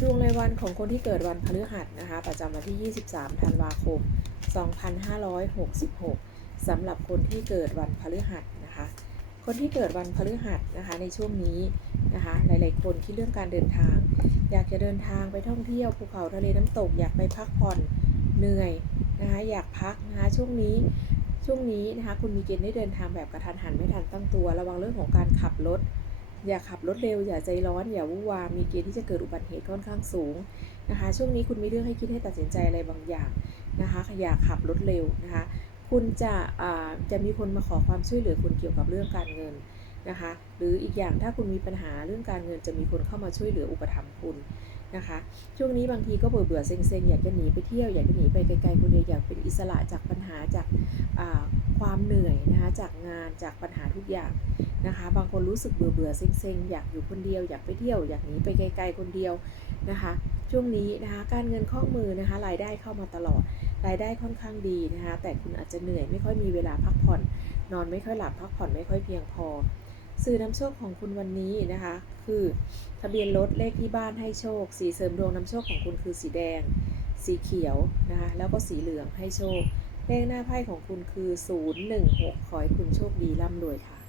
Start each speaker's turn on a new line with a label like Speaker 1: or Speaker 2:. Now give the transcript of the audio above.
Speaker 1: ดวงรายวันของคนที่เกิดวันพฤหัสนะคะ ประจำวันที่ 23 ธันวาคม 2566 สำหรับคนที่เกิดวันพฤหัสนะคะ คนที่เกิดวันพฤหัสนะคะในช่วงนี้นะคะ หลายๆ คนที่เรื่องการเดินทาง อยากจะเดินทางไปท่องเที่ยวภูเขาทะเลน้ำตก อยากไปพักผ่อนเหนื่อยนะคะ อยากพักนะคะช่วงนี้ช่วงนี้นะคะคุณมีเกณฑ์ได้เดินทางแบบกระทันหันไม่ทันตั้งตัว ระวังเรื่องของการขับรถ อย่าขับรถเร็ว อย่าใจร้อน อย่าวุ่นวามมีเกณฑ์ที่จะเกิดอุบัติเหตุค่อนข้างสูงนะคะ ช่วงนี้คุณมีเรื่องให้คิดให้ตัดสินใจอะไรบางอย่างนะคะ อย่าขับรถเร็วนะคะ คุณจะอ่าจะมีคนมาขอความช่วยเหลือคุณเกี่ยวกับเรื่องการเงินนะคะ หรืออีกอย่างถ้าคุณมีปัญหาเรื่องการเงินจะมีคนเข้ามาช่วยเหลืออุปถัมภ์คุณ นะคะ ช่วงนี้บางทีก็เบื่อเบื่อเซ็งเซ็งๆอยากจะหนีไปเที่ยวอยากจะหนีไปไกลๆคนเดียวอยากเป็นอิสระจากปัญหาจากความเหนื่อยนะคะจากงานจากปัญหาทุกอย่างนะคะ บางคนรู้สึกเบื่อเบื่อเซ็งเซ็งๆอยากอยู่คนเดียว อยากไปเที่ยวอยากหนีไปไกลๆคนเดียวนะคะ ช่วงนี้นะคะการเงินคล่องมือนะคะรายได้เข้ามาตลอด รายได้ค่อนข้างดีนะคะแต่คุณอาจจะเหนื่อยไม่ค่อยมีเวลาพักผ่อน นอนไม่ค่อยหลับพักผ่อนไม่ค่อยเพียงพอ สื่อนำโชคของคุณวันนี้นะคะ คือทะเบียนรถเลขที่บ้านให้โชค สีเสริมดวงนำโชคของคุณคือสีแดง สีเขียวนะคะแล้วก็สีเหลืองให้โชค เลขหน้าไพ่ของคุณคือ 016 ขอให้คุณโชคดีร่ำรวยค่ะ